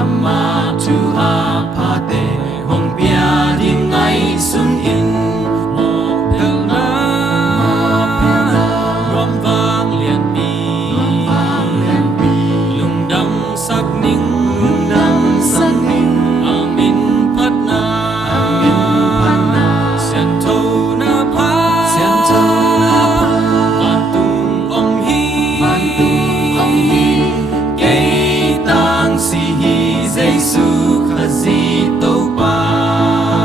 Amah tu apate hong pia di ngai sun in mo pel na rom vang lian pi Lungdam sak ning amin phat na sian tawh na pha van tung om hi cây tang si hi Giêsu khazi Topa'n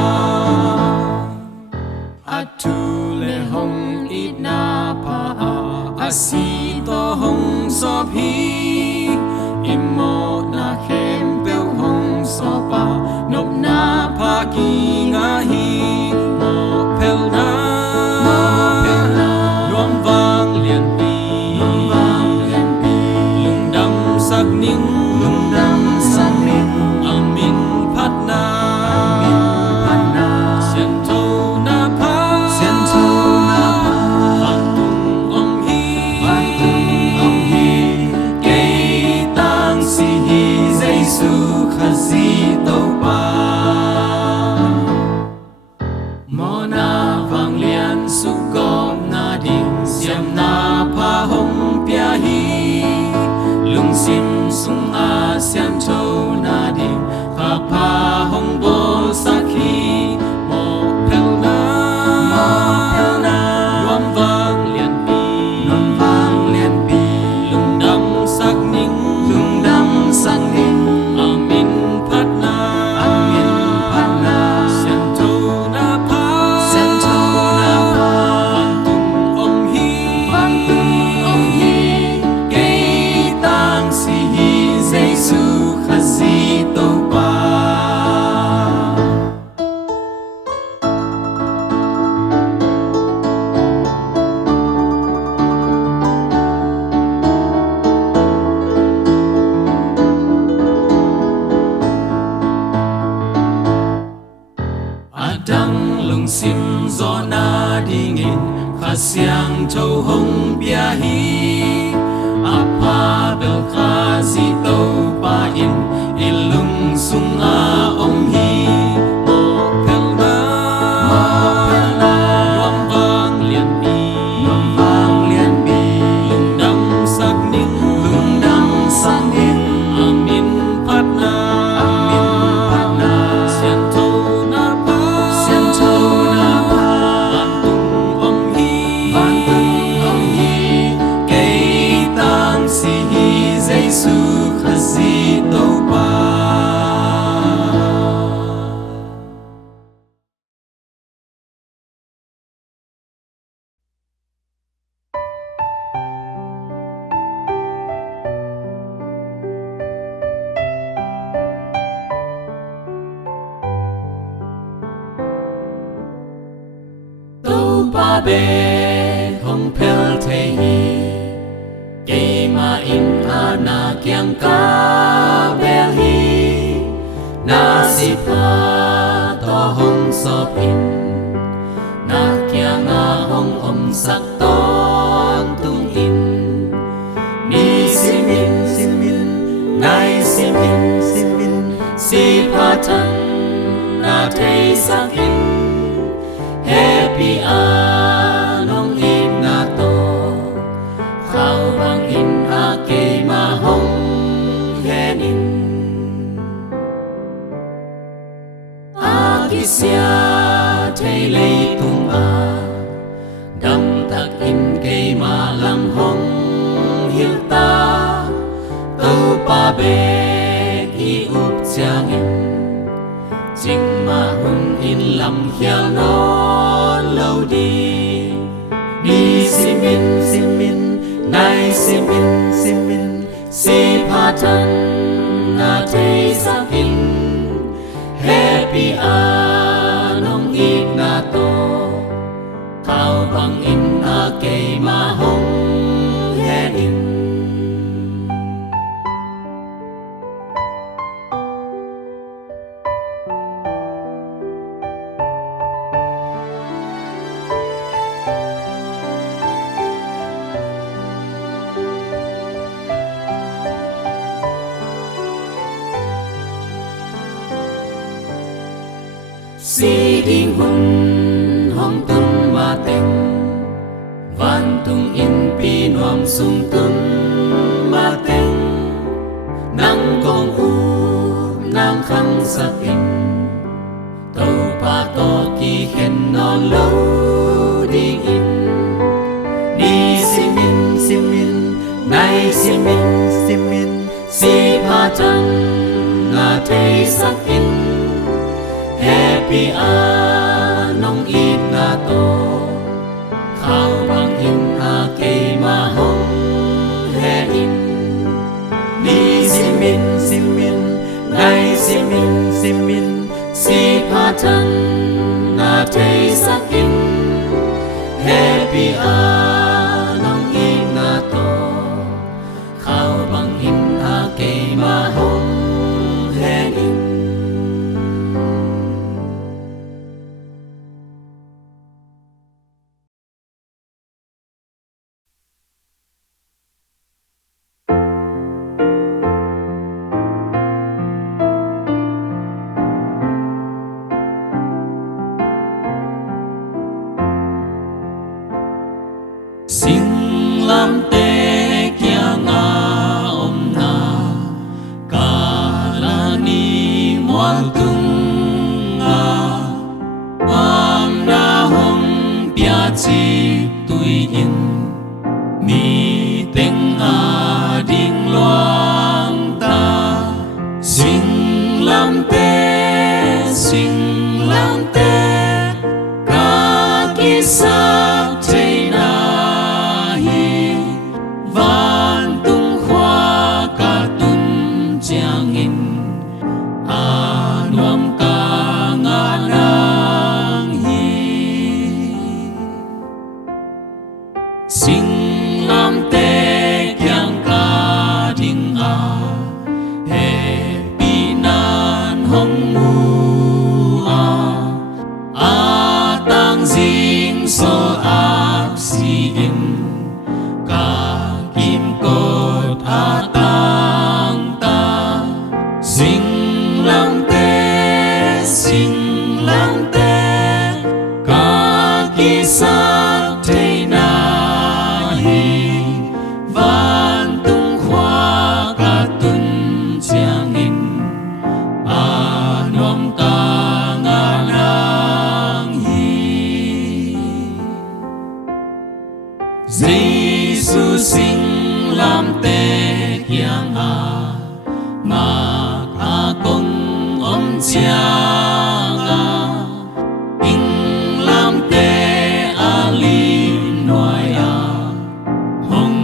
atu le hong it na pa asi to hong sop hi imo na khempeuh hong sopa nop na pa ki ngahi mo pel na nuam vang lian pi Lungdam sak ning amin phat na sian tawh na pha van tung om hi cây tang si hi Giêsu khazi Topa'n mo na vang lian su gom na ding siam na pha hong pia hi lung sim sung a siam tawh na ding pha pha hong bol sakhi mo pel na nuam vang lian pi Lungdam sak ning amin phat na sian tawh na pha van tung om hi cây tang si hi Giêsu khazi Topa'n adang lung sim zawkna dingin khasiang tawh hong pia hi apa bel khazi Topa'n ilung sung a om hi mo pel na nuam vang lian pi Lungdam sak ning amin phat na sian tawh na pha van tung om hi cây tang si hi Giêsu khazi Topa'n Topa'n be hong pel the hi cây ma in na kyang ka bel hi na si pha to hong sop in na kyang a hong om sak ton tung in ni simin ngai simin si pha tan na thei sak in Hehpihna nong in na to khao bang in a cây ma hong hen in a kisya thei lei tung a dam tak in cây ma lam hong hil ta Topa'n be i up chang in ching ma hun in lam hial non lâu đi ni simin nai simin si pha tan na thei sak in Hehpihna nong ik na to khao bang in a cây ma hong hen in si ding hun hong tum ma teng van tung in pi nuam sung tum ma teng nang kong u nang khang sak in tàu pa to ki khen non lâu ding in đi simin nay simin si pa tan na thấy sak in Hehpihna nong in na to khao bang in a kei ma hong he in đi simin nay simin si pa tan na thấy sak in Hehpihna nong in na to khao bang in a kei ma hong he in Sing lam te kia nga om na kala ni mual tungah am na hong pia chi tui in mi teng a ding loang ta sing lam te ka kisak te na van tung hoa ca tun chiang in nuam ca nga nang hi sing lam te kyang ca ding a Hehpihna hong mu a tang jing so ap si in ka kim cột a tang ta sing lam te ka kisak te na hi van tung hoa ca tun chiang in nuam ta nga nang hi Giêsu sing lam te kiang a mak a kong om chiang a ing lam te a lim noi a hong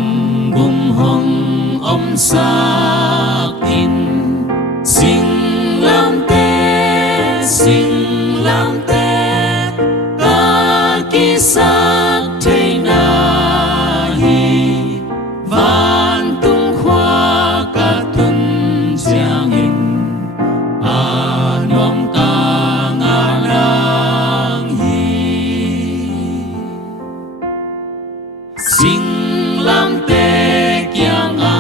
gum hong om sak in sing lam te ka kisak te na van tung hoa ca tun chiang in nuam ta nga nang hi sing lam te kiang a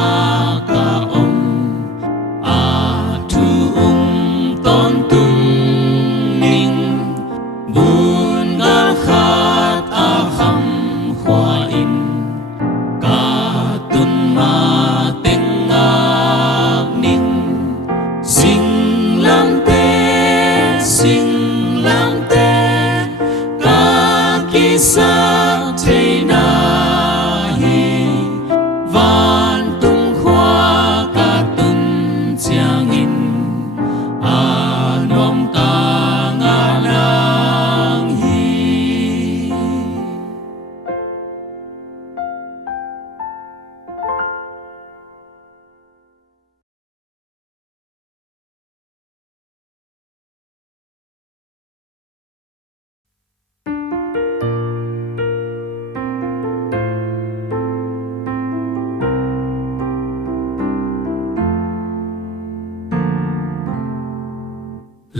ka om thu ton tung ning bun ngal khat a kham hoa in ka tun ma teng ngak ning sing lam te ka kisak te na hi van tung hoa ca tun chiang in nuam ta nga nang hi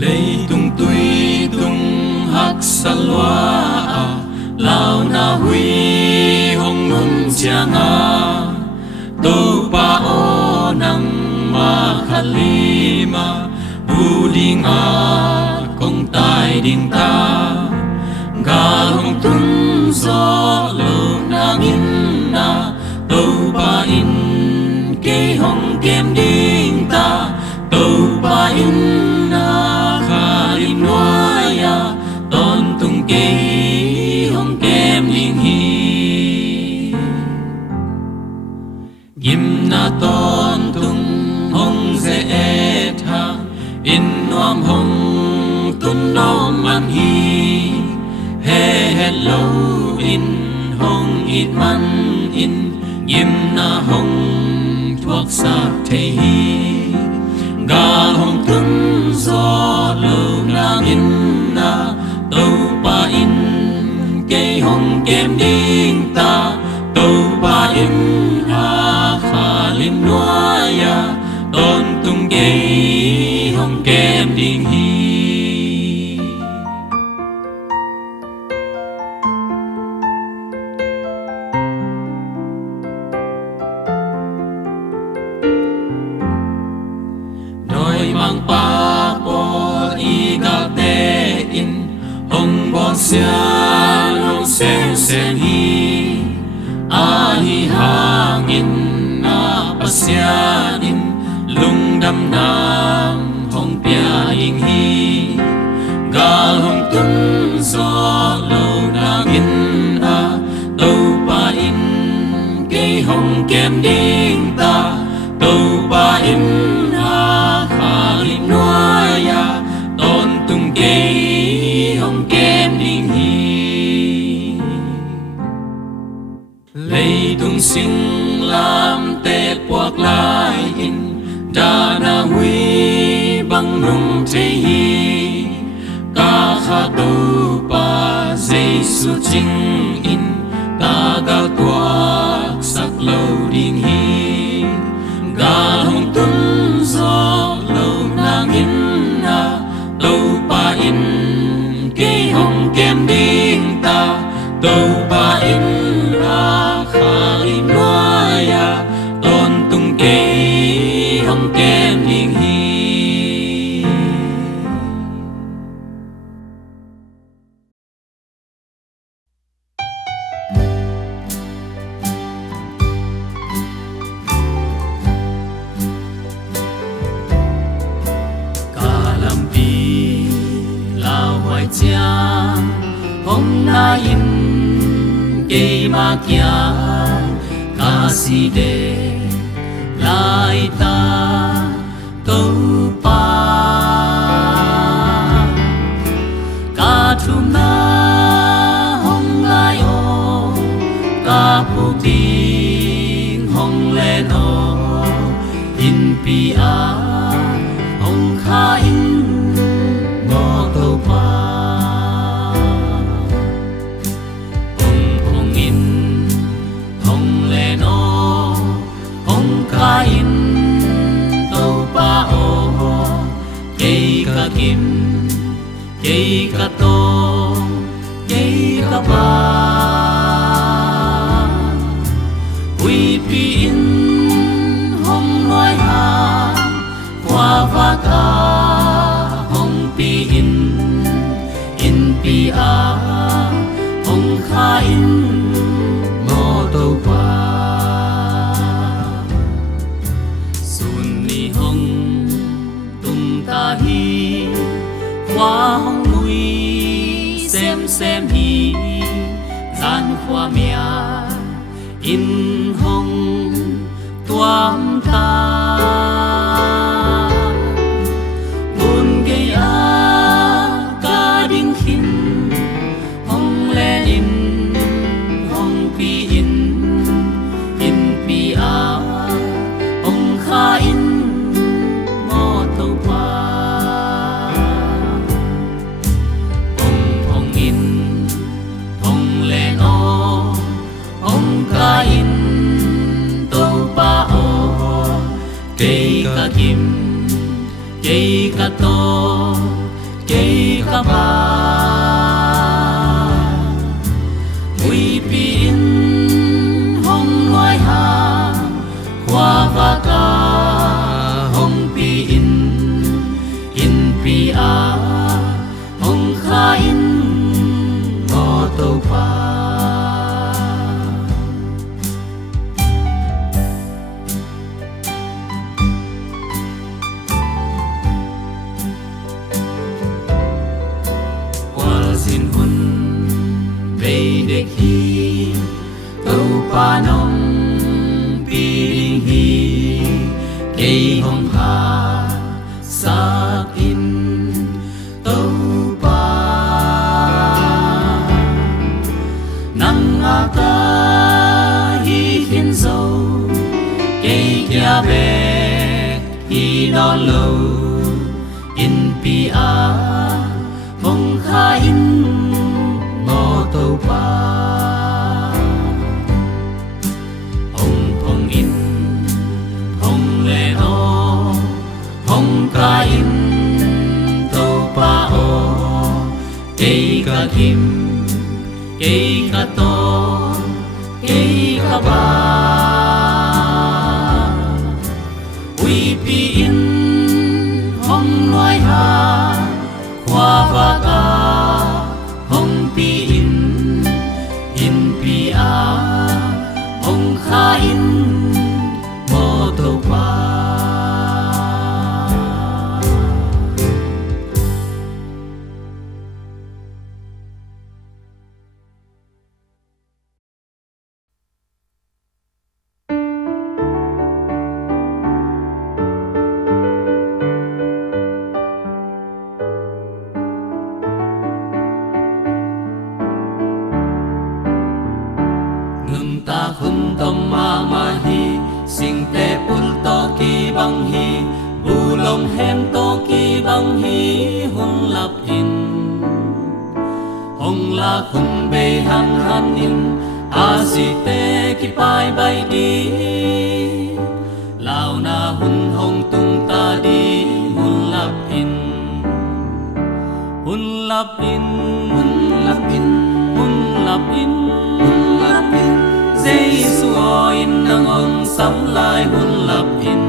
Lei tung tui tung hak salwa lao na hui hong nun chiang a Topa'n nang ma khalima buding a công tai đình ta ga hong tung gió lâu na in na Topa'n cây hong kem đình ta Topa'n na kha lim noya ton tung cây hong kem đình hi Gim na ton tung hong ze et ha in noam hong tun nom an hi he hello in hong it man in Gim na hong thuốc sắc thầy hi ga hong tun gió lâu na in na Topa'n cây hong kem đình ta Topa'n kha lim noya ton tung cây hong kem đình hi đôi mang pa po i ga te in hong bon xian hong sen hi a hi hang in na pasian in Lungdam nam hong pia ing hi ga hong tun gió lâu na in a Topa'n cây hong kem đình ta Topa'n kha lim noya ton tung cây hong kem đình hi lấy tung sinh lam te puak lai in da na hui bang nung te hi ka kha Topa Giêsu ching in ta ga tuak sak lâu đình hi ga hong tun gió lâu na in na Topa'n cây hong kem đình ta Topa'n kha lim noya ton tung cây hong kem đình hi cả làm pi lao hoài cha hong na in cây ma kia ca si de lai ta Topa'n ca thum na hong lai o ca pu ting hong len o in pi a hong kha in mo Topa'n hong in hong len o hong kha in Topa o cây ca kim cây ca to cây ca ba quy pi in hong nói ha qua va ca hong pi in pi a hong kha in mo Topa sun ni hong tung ta hi qua hong mui xem hi gian khoa mía in hong tuam ta bun gây a ca đinh khin hong le in hong pi in pi a hong kha in mo Topa hong in hong le no hong ka in Topa o cây ca kim cây ca to cây ca ba quy pi in hong nói ha qua va ca hong pi in pi a i đó lâu in pi a hong kha in ngô Topa'n hong in hong le no hong ka in Topa'n cây ca kim cây ca to cây ca ba uy pi in hong loài hà khoa và ca hong pi in pi a hong kha in ngô Topa'n. Ta khun tom ma hi sing te pul to ki bang hi bu long hem to ki bang hi hun lap in hong la khun be han in a si te ki pai bai di lao na hun hong tung ta di hun lap in hun lap in hun lap in hun lap in hun lap in Giêsu in nang ông sắm lại hun lap in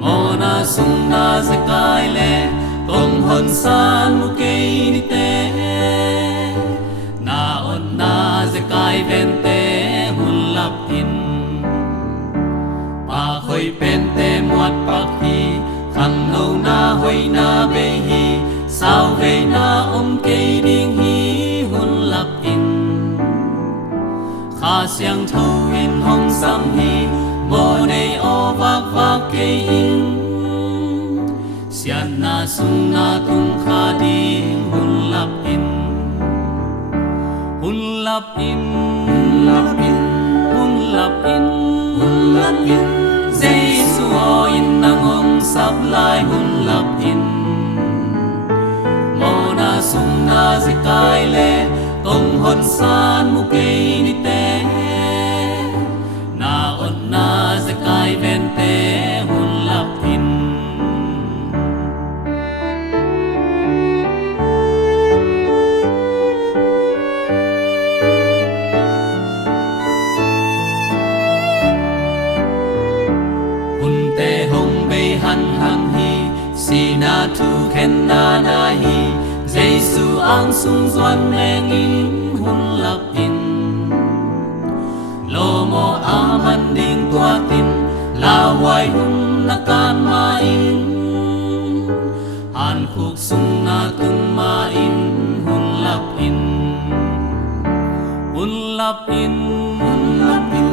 mona sung na zakai le tong hon san mu kei ni te na on na zakai ven te hun lap in pa khoi pen te muat pak hi khanlawhna hoi na be hi sao ve na kei ding hi hun lap in kha siang thâu in hong sam hi mo nei o vak vak ke in sian na sung na tung kha di hun lap in hun lap in hun lap in hun lap in hun lap in Giêsu in nang ong sap lai hun lap in mo na sung na zakai le tong hon san mu kei ni te na on na zakai ven te hun lap in hun te hong be han hi si na thu khen na hi Giêsu ang sung doan meng in hun lap in lo mo aman ding tua tin la hoài hun na kan ma in han khuk sung na tung ma in hun lap in hun lap in hun lap in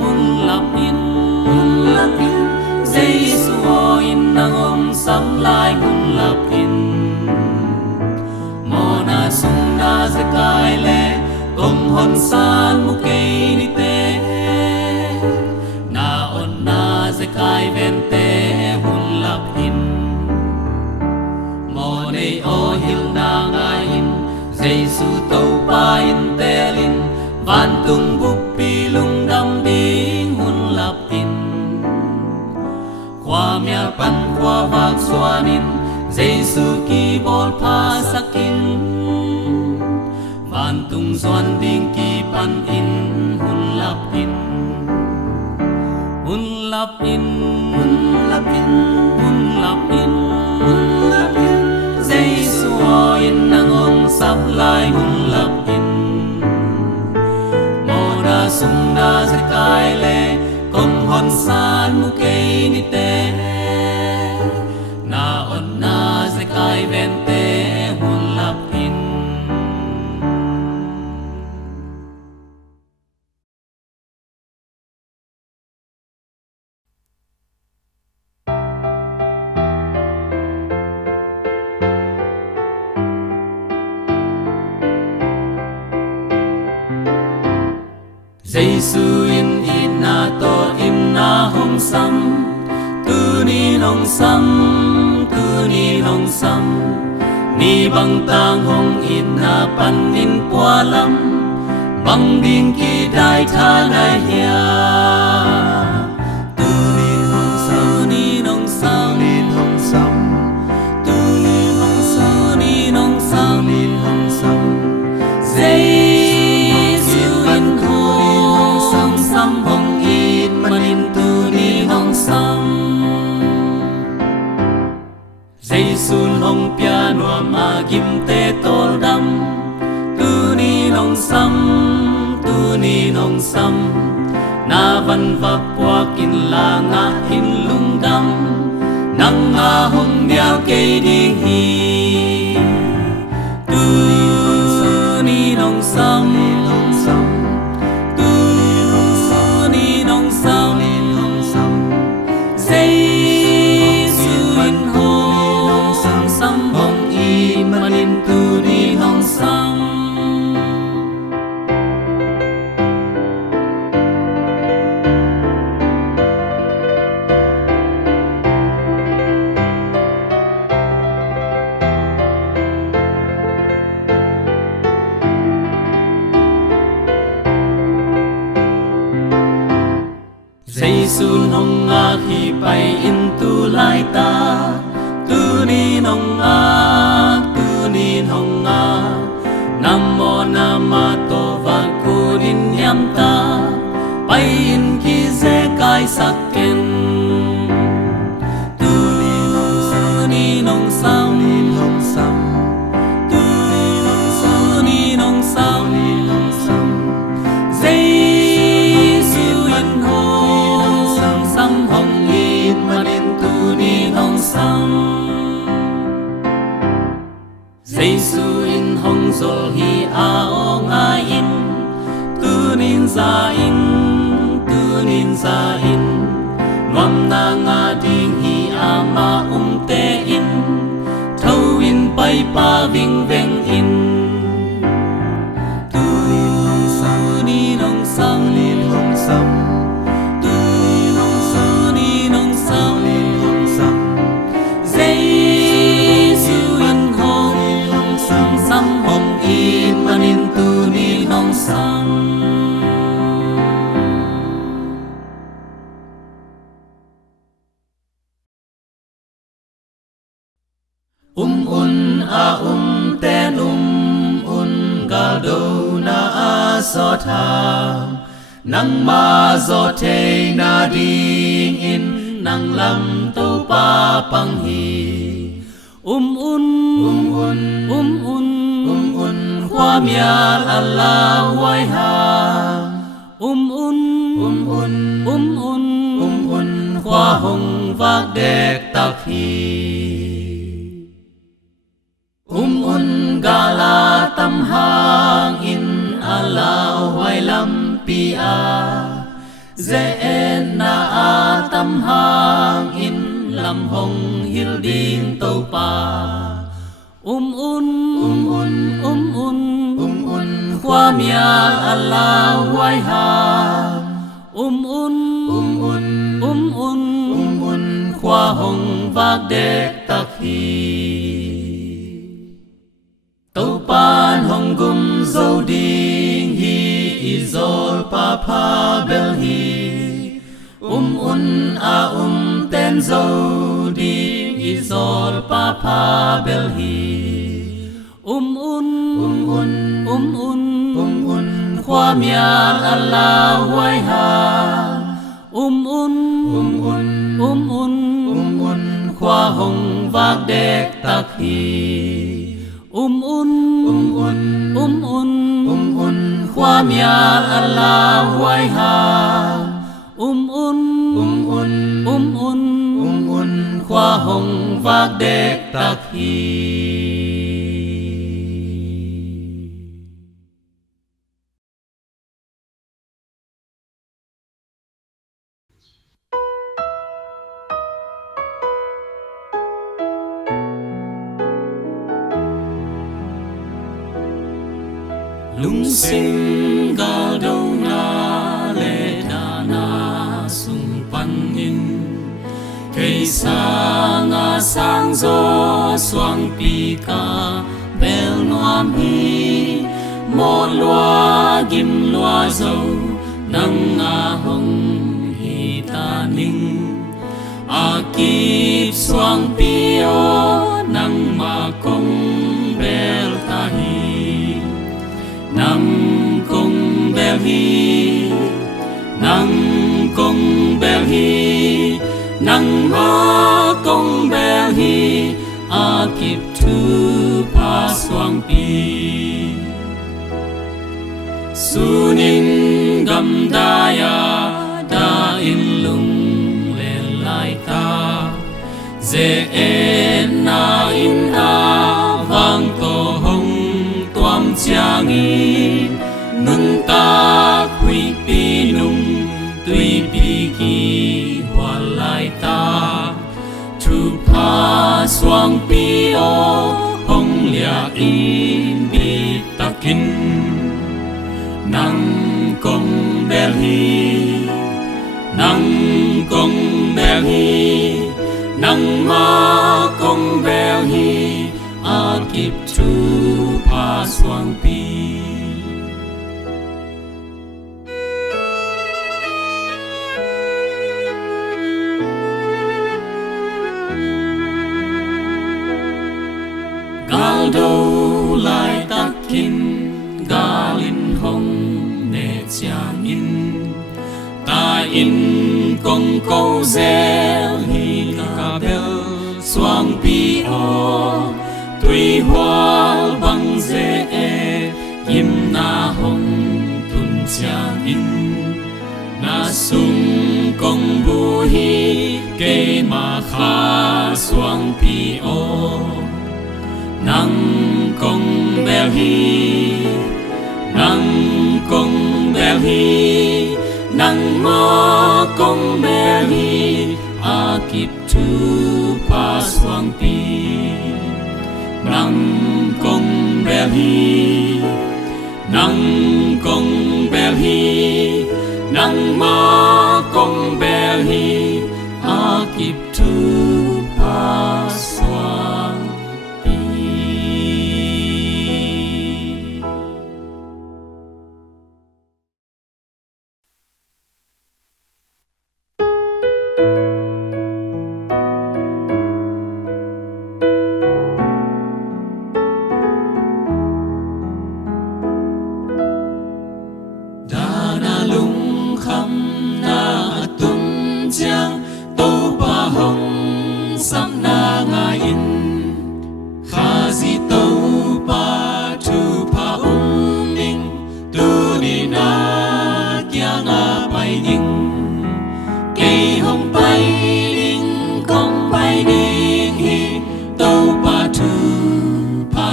hun lap in hun lap in Giêsu in nang om sam lai hun lap in mona sung na zakai le tong hon san mu kei ni te na on na zakai ven te hun lap in mo nei o hil na ngai in Giêsu Topa'n te lin van tung buk pi Lungdam ding hun lap in kwa mia pan kwa vak suan in Giêsu ki bol pa sakin van tung doan ding ki pan in hun lap in hun lap in hun lap in hun lap in hun lap in Giêsu in nang ong sap lai hun lap in mo na sung na zakai le kong hon san mu kei ni te na on na zakai ven te hun lap in Giêsu in na to im na hong sam nong sam tu ni nong sam ni bang tang hong in na pan in pua lam bang ding ki dai tha nai hia tu ni nong sam ni nong sam ni nong sam tu ni nong sam ni nong sam ni nong sam zai su in hong sam sam hong in manin tu ni nong sam zai sun hong pia nuam a gim te tol dam tu ni nong sam tu ni nong sam na van va pua kin la nga in lungdam nang nga hong niao ke ding hi tu ni nong sam tu ni nong sam zai su in hong sam hong i manin tu ni nong sam zai sun hong a khi pai in tu lai ta tu ni nong a tu ni nong a nam mô nam ma to va ku din yam ta pai in ki ze kai sak ken tu ni nong sam tu ni nong sam zai su in hong sam hong in manin tu ni nong sam zai su in hong zol hi a o nga in tu nin za in nuam na nga ding hi Amah te in thâu in pai pa ving veng in tu ni nong sam tu ni nong sam zai su in hong sam hong in manin tu ni nong sam un a ten un gal do na a so tha nang ma zo te na ding in nang lam to pa pang hi un khoa mial Allah wai ha un khoa hong vak dek tak hi gala tam hang in ala hoai lam pi a ze en na a tam hang in lam hong hil ding to pa khoa mial ala hoai ha khoa hong vak dek tak hi Topa'n hong gum zo ding hi izol pa pa bel hi a ten zo ding izol pa pa bel hi khoa mial Allah wai ha khoa hong vak dek tak hi khoa mial Allah wai ha khoa hong vak dek tak hi lung sim gal do na le da na sung pan in cây cây sang gió xoang pi ca bel noam hi một loa kim loa dầu nắng hồng hi ta ninh kip xoang pi o nắng ma công bel ta hi nắng công bel hi nắng công bel hi nang ma công bel hi kip tu pa xoang pi sunin gam daya da in lung le lai ta ze en na in vang to hong tuam chiang i nun ta hui pi nung tui pi ki hoa lai ta tu pa xoang pi o hong lia in bi takin nang công bel hi nang công bel hi nang ma công bel hi kip tu pa xoang pi gal đâu lại takin galin hong ne chiang in ta in công câu zel hi ca bel xoang pi o tuy hoa băng dễ im na hong tun chiang in na sung công bu hi ke ma kha xoang pi o nang công bel hi nang công bel hi nang ma công bel hi kip tu pa xoang pi nang công bel hi nang công bel hi nang ma công bel hi kip tu pa xoang pi.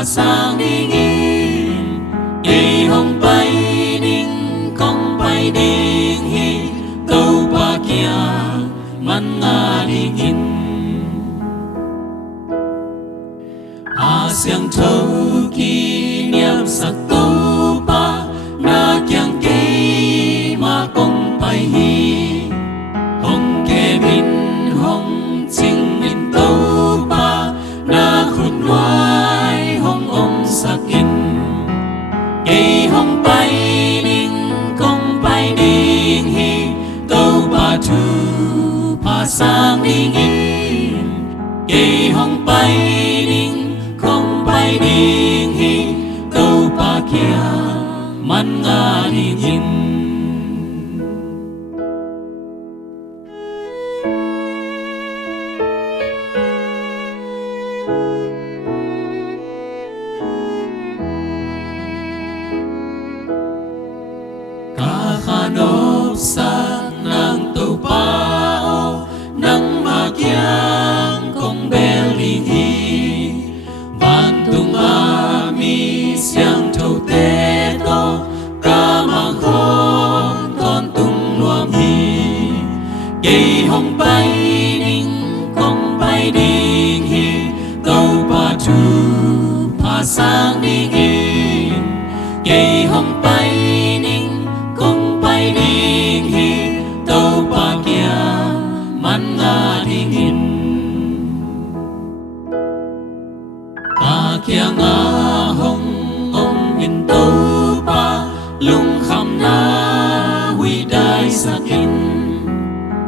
Sang đi in kỳ hồng bay đinh công bay đinh hi tàu ba kia man nga đi in xiang thâu kỷ niệm sắc tàu ba na kiang kê ma công bay hi hồng kê min hồng chinh in tàu ba na khut ngoài hồng om sakin kê hồng bay đinh công bay đinh hi tàu ba thu pa sang đinh in kê hồng bay đinh công bay đinh hi tàu ba kia man nga đinh in. Sát nang tàu bao nang ma kiang công bel li hi ban tung mi xiang thâu te to ca mang khom con tung luam hi cây hồng bay đinh công bay đinh hi tàu ba thu pa sang đi in cây hồng bay đinh công bay đinh hi tàu ba kia man nga đi in kia ngã hồng ông in Topa'n Lungdam huy đại sakin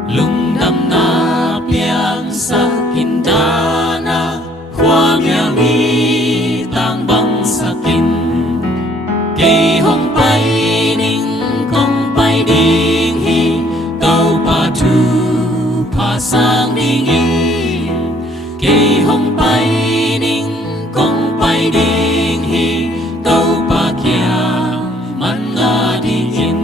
Lungdam na piang sakin dana khoa miang hi tang bang sakin cây hồng bay ninh công bay đinh hi Topa'n thu pa sang đinh hi cây hồng bay ninh công bay đinh hi Topa'n kia man nga đinh hin.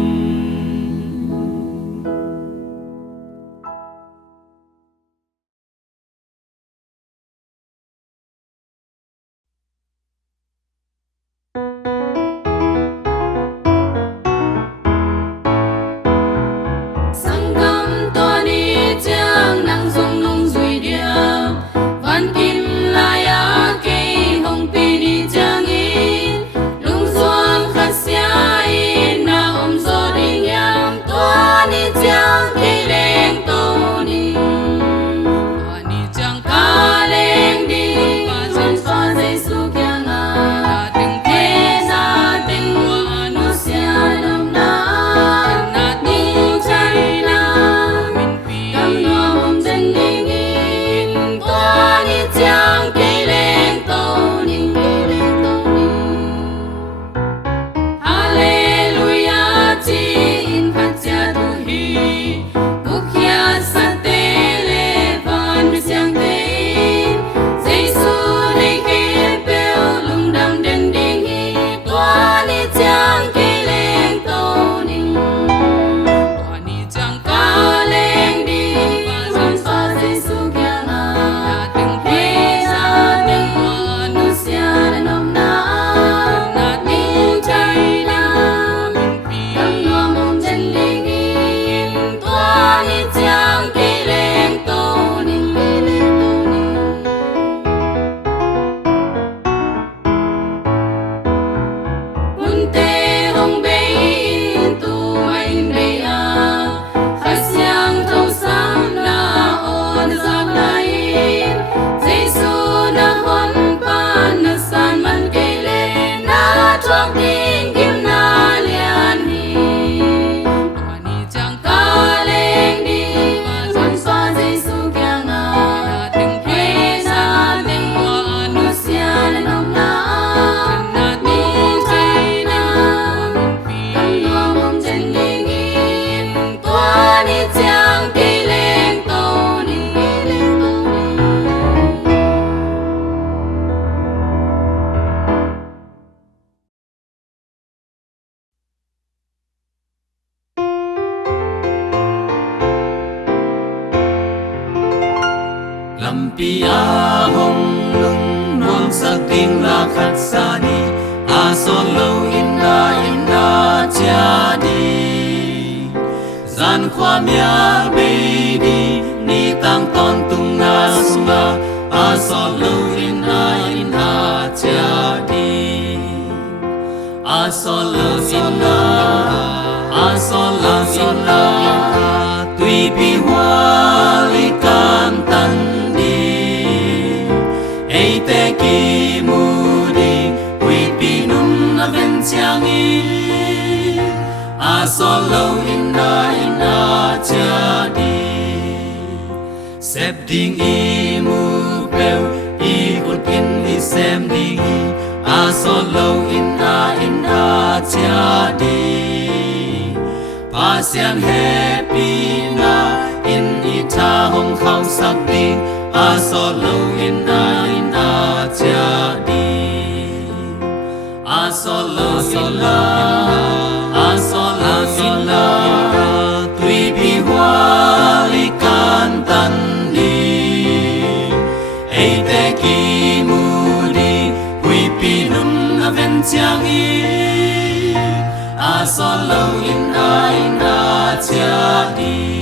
Lampi ahong lung nuang sa ting la khat sa di a solo inna jadi zan khoa mia baby ni tang ton tungah sunga a solo inna jadi a solo inna tui pi wali kan tan te ki mudi hui pi nun na ven chiang i a solo inna jadi sep ding i mu peu i kut in i sem ding i a solo inna jadi pasian Hehpihna in i tha hong khao sak ding a solo inna jadi a solo tui pi wali kan tan di ei te ki mudi hui pi nun na ven chiang i a solo inna jadi.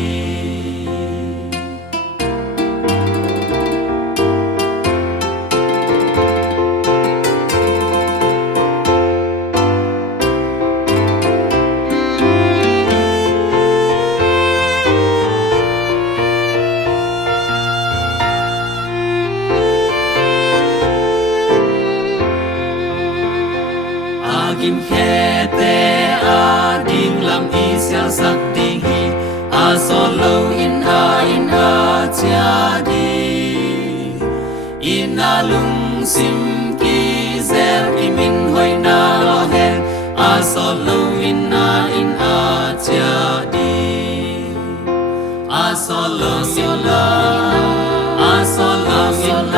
in khe te a ding lam i sia sak ding hi a so lo in a cha di in a lung sim ki zer ki min hoi na lo he a so lo in a cha di a so lo in a so lo in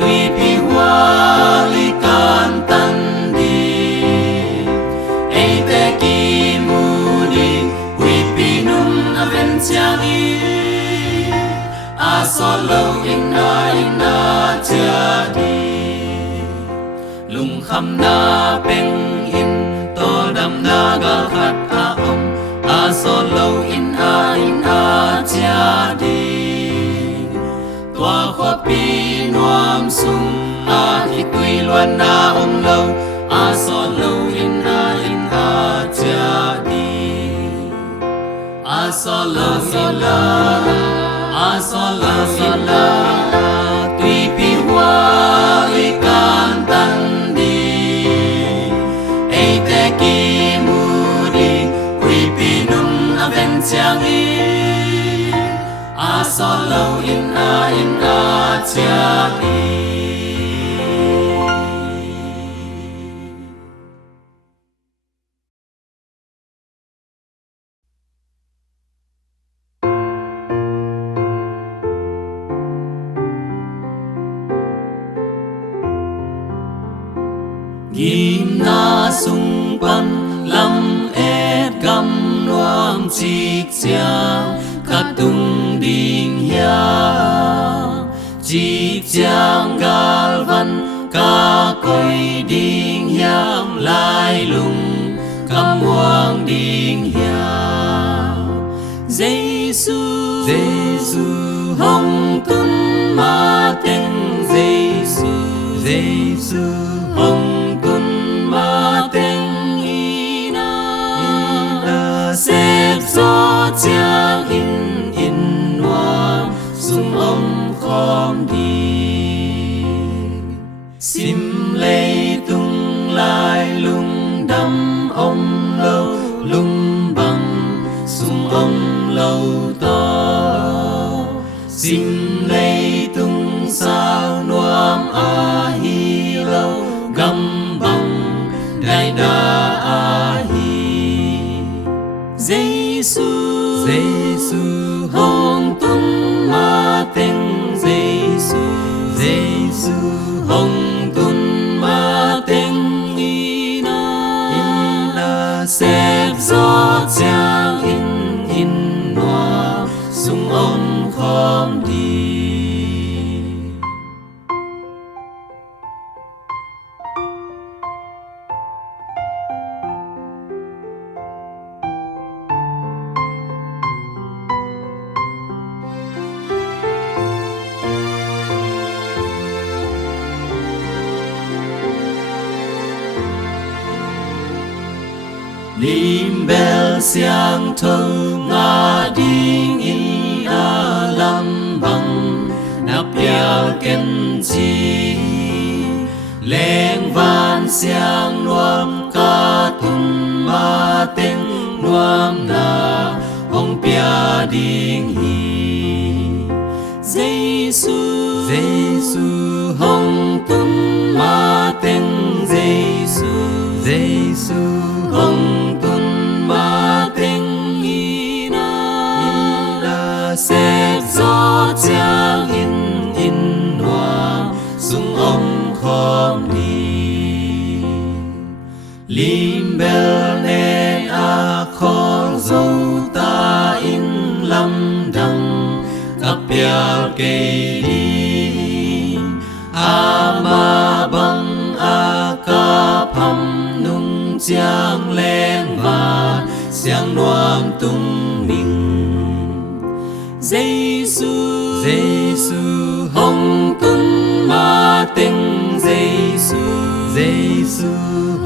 tùy pi hoa li can tan đi ei te ki mu đi hui pi num a ven chang i a so lo in a cha đi lung kham na peng in to dam na ga khat a om a so lo in a cha đi tua kho pi nuam sung a hi tui luan na om lo a so lo in a cha đi a so lo in a so lo in tui pi hoa li can tan đi ei te ki mu đi hui pi num a ven chang i a so lo in a cha đi Kim na sung pan lam et gam nuam chik chiang khát tung ding hia chik chiang gal văn ca koi ding hiam lai lung cam muang ding hia Giêsu hong tun ma teng Giêsu hong tun ma teng ina xếp gió chiang in hoa sung om khom đi sim lei tung lai lung đam om lâu lung bằng sung om lâu to sim lei tung sao nuam a hi lâu gam bằng đại đa a hi Giêsu hong tung ma teng Giêsu hong tung ma teng ina xếp gió chiang in hoa sung om khom đi lim bel siang thâu nga ding in a lam bang nap yal ken chi leng van siang nuam ca tum ma teng nuam na hong pia ding hi Giêsu hong tum ma teng Giêsu hong tun ma teng ina xếp gió chiang in hoa sung om khom đi lim bel ne a khol dâu ta in lam đằng cặp pial kê đi Amah bang a ca pham nung chiang leng và siang nuam tung mình Giêsu hong tun ma teng Giêsu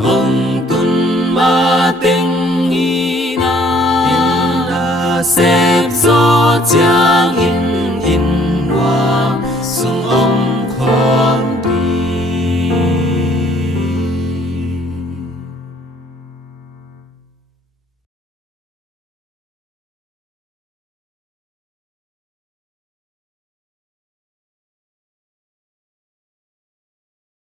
hong tun ma teng ina xếp gió chiang in